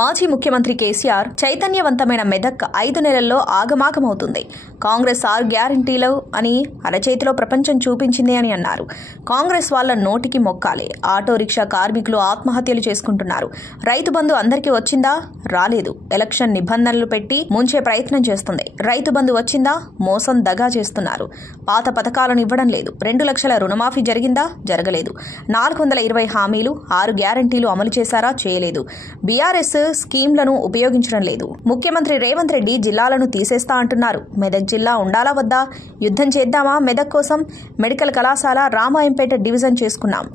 మాజీ ముఖ్యమంత్రి కేసీఆర్ చైతన్యవంతమైన మెదక్ 5 నెలల్లో ఆగమాగమవుతుంది. కాంగ్రెస్ 6 గ్యారంటీలు అని అరచేతిలో ప్రపంచం చూపించింది అని అన్నారు. కాంగ్రెస్ వాళ్ల నోటికి మొక్కాలి. ఆటో రిక్షా కార్మికులు ఆత్మహత్యలు చేసుకుంటున్నారు. రైతు బంధు అందరికీ వచ్చిందా? రాలేదు. ఎలక్షన్ నిబంధనలు పెట్టి ముంచే ప్రయత్నం చేస్తుంది. రైతు బంధు వచ్చిందా? మోసం దగా చేస్తున్నారు. పాత పథకాలను ఇవ్వడం లేదు. 2 లక్షల రుణమాఫీ జరిగిందా? జరగలేదు. 420 హామీలు 6 గ్యారంటీలు అమలు చేశారా? చేయలేదు. బీఆర్ఎస్ స్కీమ్లను ఉపయోగించడం లేదు. ముఖ్యమంత్రి రేవంత్ రెడ్డి జిల్లాలను తీసేస్తా అంటున్నారు. మెదక్ జిల్లా ఉండాలా వద్దా? యుద్ధం చేద్దామా మెదక్ కోసం? మెడికల్ కళాశాల రామాయంపేట డివిజన్ చేసుకున్నాం.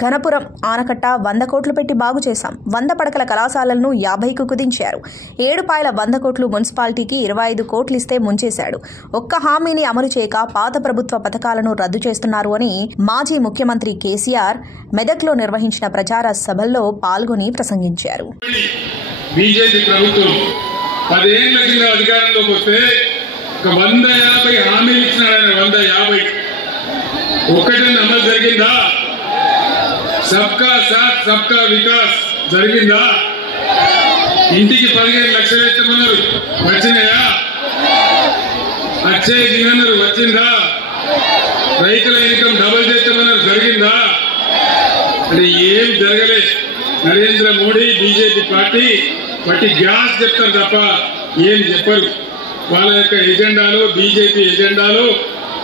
ఘనపురం ఆనకట్ట 100 కోట్లు పెట్టి బాగు చేశాం. 100 పడకల కళాశాలలను 50కు కుదించారు. 7 పాయల 100 కోట్లు మున్సిపాలిటీకి 25 కోట్లు ఇస్తే ముంచేశాడు. ఒక్క హామీని అమలు చేయక పాత ప్రభుత్వ పథకాలను రద్దు చేస్తున్నారు అని మాజీ ముఖ్యమంత్రి కేసీఆర్ మెదక్లో నిర్వహించిన ప్రచార సభల్లో పాల్గొని ప్రసంగించారు. బీజేపీ ప్రభుత్వం 10 ఏళ్ల కింద అధికారంలోకి వస్తే 150 హామీలు ఇచ్చినాడు. 150 ఒకటేనా అమలు జరిగిందా? సబ్కా సాత్ సబ్కా వికాస్ జరిగిందా? ఇంటికి 15 లక్షలు ఇస్తామన్నారు, వచ్చినాయా? వచ్చే దిగన్నారు, వచ్చిందా? రైతుల ఇన్కమ్ డబుల్ చేస్తామన్నారు, జరిగిందా? అంటే ఏం జరగలేదు. నరేంద్ర మోడీ బీజేపీ పార్టీ వాటి గ్యాస్ చెప్తారు తప్ప ఏం చెప్పరు. వాళ్ళ యొక్క ఎజెండాలో, బీజేపీ ఎజెండాలో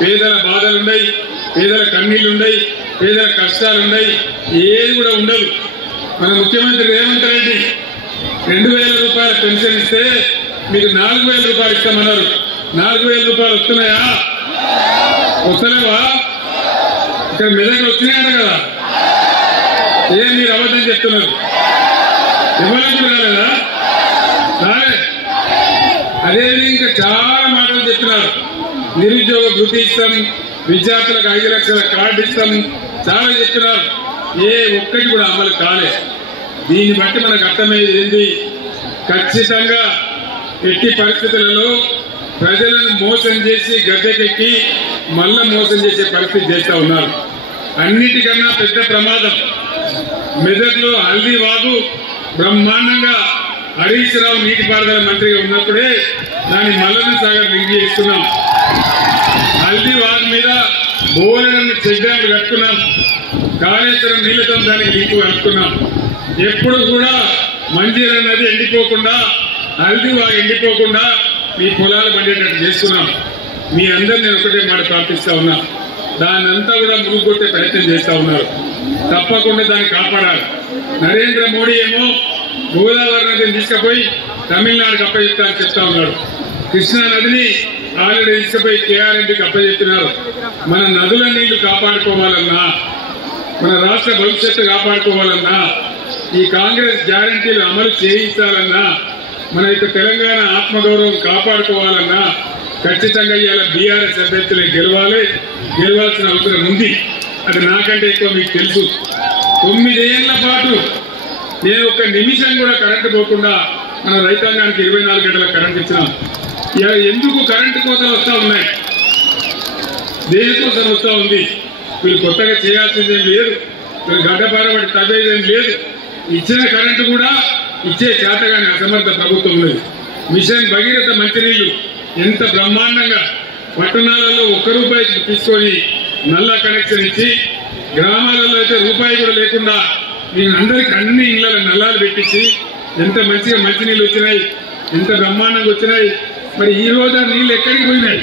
పేదల బాధలున్నాయి, పేదల కన్నీళ్లున్నాయి, పేదల కష్టాలున్నాయి, ఏది కూడా ఉండదు. మన ముఖ్యమంత్రి రేవంత్ రెడ్డి 2000 రూపాయల పెన్షన్ ఇస్తే మీకు 4000 రూపాయలు ఇస్తామన్నారు. 4000 రూపాయలు వస్తున్నాయా? వస్తలేవా? ఇక్కడ మెదక్ వచ్చినాయట కదా, ఏం మీరు అబద్ధం చెప్తున్నారు? ఎవరికి రాలేదా? రాలే. అదే ఇంకా చాలా మాటలు చెప్తున్నారు. నిరుద్యోగ వృత్తి ఇస్తాం, విద్యార్థులకు 5 లక్షల కార్డు ఇస్తాం, చాలా చెప్తున్నారు. ఏ ఒక్కటి కూడా అమలు కాలే. దీన్ని బట్టి మనకు అర్థమయ్యేది ఏంటి? ఖచ్చితంగా ఎట్టి పరిస్థితులలో ప్రజలను మోసం చేసి గద్దెకెక్కి మళ్ళా మోసం చేసే పరిస్థితి చేస్తా ఉన్నారు. అన్నిటికన్నా పెద్ద ప్రమాదం మెదక్లో హల్దీ వాగు బ్రహ్మాండంగా హరీష్ రావు నీటిపారుదల మంత్రిగా ఉన్నప్పుడే దాన్ని మల్లన్న సాగర్ లింక్ చేస్తున్నాం. హల్దీ వాగు మీద బోలెడన్ని చెక్ డ్యామ్లు కట్టుకున్నాం. కాళేశ్వరం నీళ్లతో దానికి లింక్ కట్టుకున్నాం. ఎప్పుడు కూడా మంజీరా నది ఎండిపోకుండా, హల్దీ వాగు ఎండిపోకుండా మీ పొలాలు పండేటట్టు చేస్తున్నాం. మీ అందరు నేను ఒకటే మాట ప్రార్థిస్తా ఉన్నా, దాన్నంతా కూడా మురుగుకొట్టే ప్రయత్నం చేస్తా ఉన్నారు. తప్పకుండా దాన్ని కాపాడాలి. నరేంద్ర మోడీ ఏమో గోదావరి నదిని తీసుకుపోయి తమిళనాడుకి అప్పచెప్తా అని చెప్తా ఉన్నాడు. కృష్ణా నదిని ఆల్రెడీ తీసుకుపోయి కేఆర్ఎంపీకి అప్పచెప్తున్నారు. మన నదుల నీళ్లు కాపాడుకోవాలన్నా, మన రాష్ట్ర భవిష్యత్తు కాపాడుకోవాలన్నా, ఈ కాంగ్రెస్ గ్యారంటీలు అమలు చేయించాలన్నా, మన యొక్క తెలంగాణ ఆత్మగౌరవం కాపాడుకోవాలన్నా ఖచ్చితంగా ఇవాళ బీఆర్ఎస్ అభ్యర్థులే గెలవాల్సిన అవసరం ఉంది. అది నాకంటే ఎక్కువ మీకు తెలుసు. 9 ఏళ్ల పాటు నేను ఒక్క నిమిషం కూడా కరెంటు పోకుండా మన రైతాంగానికి 24 గంటల కరెంట్ ఇచ్చినాం. ఇవాళ ఎందుకు కరెంటు కోతలు వస్తూ ఉన్నాయి? దేనికోసం వస్తూ ఉంది? వీళ్ళు కొత్తగా చేయాల్సిందేం లేదు, వీళ్ళు గడ్డపారబడి తగ్గేదేం లేదు. ఇచ్చిన కరెంటు కూడా ఇచ్చే చేతగానే అసమర్థ ప్రభుత్వం ఉన్నది. మిషన్ భగీరథ మంచినీళ్లు ఎంత బ్రహ్మాండంగా పట్టణాలలో 1 రూపాయి తీసుకొని నల్ల కనెక్షన్ ఇచ్చి, గ్రామాలలో అయితే రూపాయి కూడా లేకుండా నేను అందరికి అన్ని ఇళ్ల నల్లాలు పెట్టించి ఎంత మంచిగా మంచినీళ్ళు వచ్చినాయి, ఎంత బ్రహ్మాండంగా వచ్చినాయి. మరి ఈ రోజు ఆ నీళ్ళు ఎక్కడికి పోయినాయి?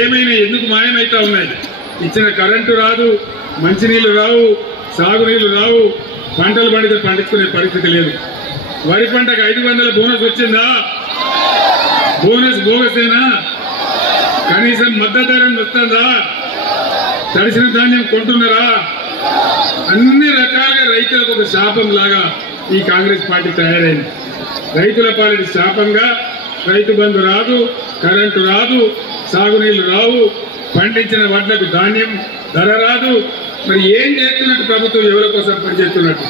ఏమైనా ఎందుకు మాయమైతా ఉన్నాయి? ఇచ్చిన కరెంటు రాదు, మంచినీళ్ళు రావు, సాగునీళ్లు రావు, పంటలు పండితే పండించుకునే పరిస్థితి లేదు. వరి పంటకు 500 బోనస్ వచ్చిందా? బోనస్ బోగసేనా? కనీసం మద్దతు ధర వస్తుందా? తడిసిన ధాన్యం కొంటున్నారా? అన్ని రకాలుగా రైతులకు ఒక శాపం లాగా ఈ కాంగ్రెస్ పార్టీ తయారైంది. రైతుల పాలిటి శాపంగా రైతు బంధు రాదు, కరెంటు రాదు, సాగునీళ్లు రావు, పండించిన వడ్లకు ధాన్యం ధర రాదు. మరి ఏం చేస్తున్నట్టు ప్రభుత్వం? ఎవరి కోసం పనిచేస్తున్నట్టు?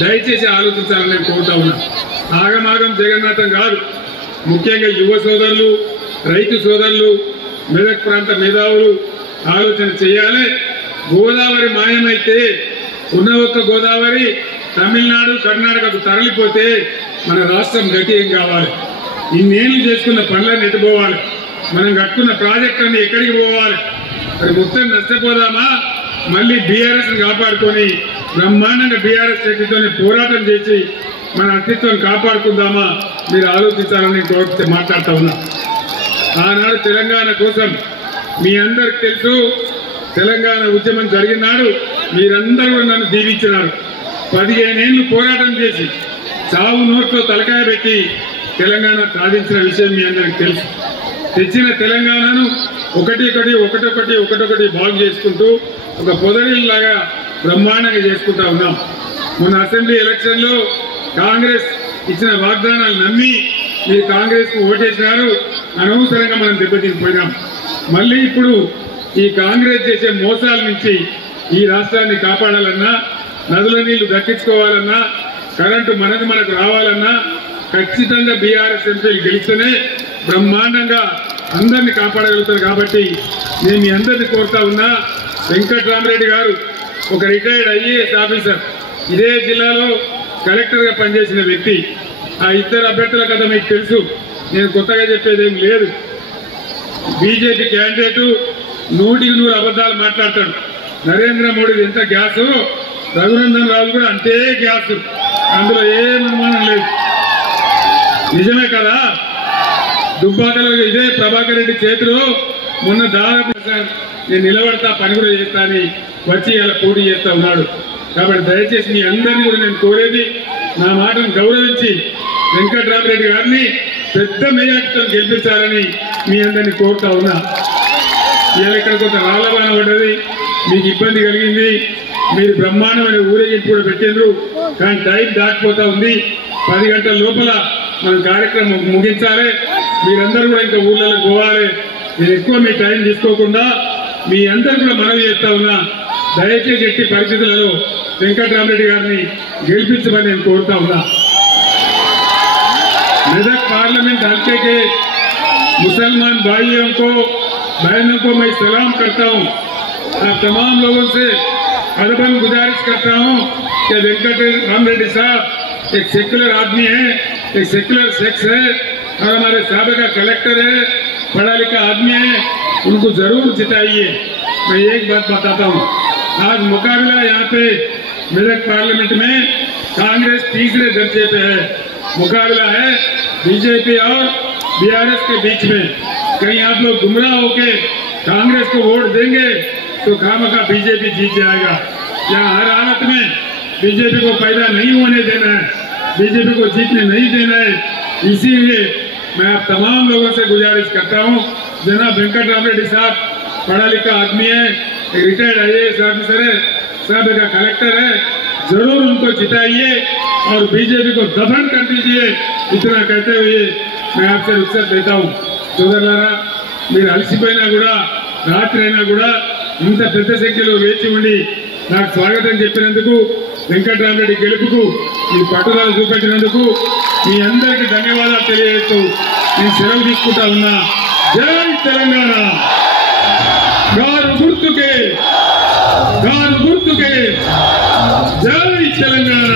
దయచేసి ఆలోచించాలని నేను కోరుతా ఉన్నా. ఆగమాగం జగన్నాథం కాదు. ముఖ్యంగా యువ సోదరులు, రైతు సోదరులు, మెదక్ ప్రాంత మేధావులు ఆలోచన చేయాలి. గోదావరి మాయమైతే ఉన్న ఒక్క గోదావరి తమిళనాడు, కర్ణాటకకు తరలిపోతే మన రాష్ట్రం గతి ఏం కావాలి, ఇన్నేళ్ళు చేసుకున్న పనులన్నీ ఎట్టుకోవాలి, మనం కట్టుకున్న ప్రాజెక్టులన్నీ ఎక్కడికి పోవాలి, మరి మొత్తం నష్టపోదామా, మళ్ళీ బీఆర్ఎస్ని కాపాడుకొని బ్రహ్మాండంగా బీఆర్ఎస్ శక్తితోనే పోరాటం చేసి మన అస్తిత్వం కాపాడుకుందామా, మీరు ఆలోచించాలని మాట్లాడుతూ ఉన్నా. ఆనాడు తెలంగాణ కోసం మీ అందరికి తెలుసు, తెలంగాణ ఉద్యమం జరిగినాడు మీరందరూ నన్ను దీవించినారు. 15 ఏళ్ళు పోరాటం చేసి చావు నోట్లో తలకాయ పెట్టి తెలంగాణ సాధించిన విషయం మీ అందరికి తెలుసు. తెచ్చిన తెలంగాణను ఒకటొకటి బాగు చేసుకుంటూ ఒక పొదరిల్లాగా బ్రహ్మాండంగా చేసుకుంటా ఉన్నాం. మొన్న అసెంబ్లీ ఎలక్షన్లో కాంగ్రెస్ ఇచ్చిన వాగ్దానాలు నమ్మి మీరు కాంగ్రెస్ కు ఓటేసినారు, అనవసరంగా మనం దెబ్బతినిపోయినాం. మళ్ళీ ఇప్పుడు ఈ కాంగ్రెస్ చేసే మోసాల నుంచి ఈ రాష్ట్రాన్ని కాపాడాలన్నా, నదుల నీళ్లు దక్కించుకోవాలన్నా, కరెంటు మనకు రావాలన్నా ఖచ్చితంగా బీఆర్ఎస్ ఎంపీలు గెలిస్తేనే బ్రహ్మాండంగా అందరినీ కాపాడగలుగుతారు. కాబట్టి నేను మీ అందరినీ కోరుతా ఉన్నా, వెంకట్రామరెడ్డి గారు ఒక రిటైర్డ్ ఐఏఎస్ ఆఫీసర్, ఇదే జిల్లాలో కలెక్టర్గా పనిచేసిన వ్యక్తి. ఆ ఇద్దరు అభ్యర్థుల కథ మీకు తెలుసు, నేను కొత్తగా చెప్పేది ఏం లేదు. బీజేపీ క్యాండిడేటు 100కి 100 అబద్ధాలు మాట్లాడతాడు. నరేంద్ర మోడీ ఎంత గ్యాసు, రఘునందన్ రాజు కూడా అంతే గ్యాసు, అందులో ఏం అనుమానం లేదు. నిజమే కదా. దుబ్బాకలో ఇదే ప్రభాకర్ రెడ్డి చేతిలో మొన్న దాదాపు నేను నిలబడతా, పని కూడా చేస్తా అని వచ్చి ఇలా పోటీ చేస్తా ఉన్నాడు. కాబట్టి దయచేసి మీ అందరినీ కూడా నేను కోరేది, నా మాటను గౌరవించి వెంకట్రామరెడ్డి గారిని పెద్ద మెజార్టీతో గెలిపించాలని మీ అందరినీ కోరుతా ఉన్నా. ఇవాళ ఇక్కడ కొంత రాళ్లవాన పడ్డది, మీకు ఇబ్బంది కలిగింది, మీరు బ్రహ్మాండమైన ఊరేగింపు కూడా పెట్టిండ్రు, కానీ టైం దాటిపోతా ఉంది. 10 గంటల లోపల మనం కార్యక్రమం ముగించాలి. మీరందరూ కూడా ఇంకా ఊళ్ళలో పోవాలి. నేను ఎక్కువ మీ టైం తీసుకోకుండా మీ అందరూ కూడా మనవి చేస్తా ఉన్నా, దయచేసి ఎట్టి పరిస్థితులలో వెంకట్రామరెడ్డి గారిని గెలిపించమని నేను కోరుతా ఉన్నా. मेदक पार्लियामेंट हल्के के मुसलमान भाइयों को बहनों को मैं सलाम करता हूं। आप तमाम लोगों से अदबन गुजारिश करता हूं कि वेंकटरामरेड्डी साहब एक सेक्युलर आदमी है, एक सेक्युलर सेक्स है और हमारे साबिका कलेक्टर है, पढ़ा लिखा आदमी है, उनको जरूर जिताइए। मैं एक बात बताता हूं, आज मुकाबला यहाँ पे मेदक पार्लियामेंट में कांग्रेस तीसरे दर्जे पे है। मुकाबला है बीजेपी और बीआरएस के बीच में। कहीं आप लोग गुमराह होके कांग्रेस को वोट देंगे तो खामखा बीजेपी जीत जाएगा। यहाँ हर हालत में बीजेपी को पैदा नहीं होने देना है, बीजेपी को जीतने नहीं देना है। इसीलिए मैं आप तमाम लोगों से गुजारिश करता हूँ, जनाब वेंकटरामरेड्डी साहब पढ़ा लिखा आदमी है, रिटायर्ड आईएएस ऑफिसर है, साहब का कलेक्टर है, जरूर उनको जिताइए और बीजेपी को दफन कर दीजिए। इतना कहते हुए मैं आपसे रुखसत देता हूँ। సోదరులారా, మీరు అలసిపోయినా కూడా రాత్రి అయినా కూడా ఇంత పెద్ద సంఖ్యలో వేచి ఉండి నాకు స్వాగతం చెప్పినందుకు, వెంకట్రామరెడ్డి గెలుపుకు మీ పట్టుదల చూపెట్టినందుకు మీ అందరికీ ధన్యవాదాలు తెలియజేస్తూ నేను సెలవు తీసుకుంటా ఉన్నా. జై తెలంగాణ, గారు గుర్తుకే, గారు గుర్తుకే, జై తెలంగాణ.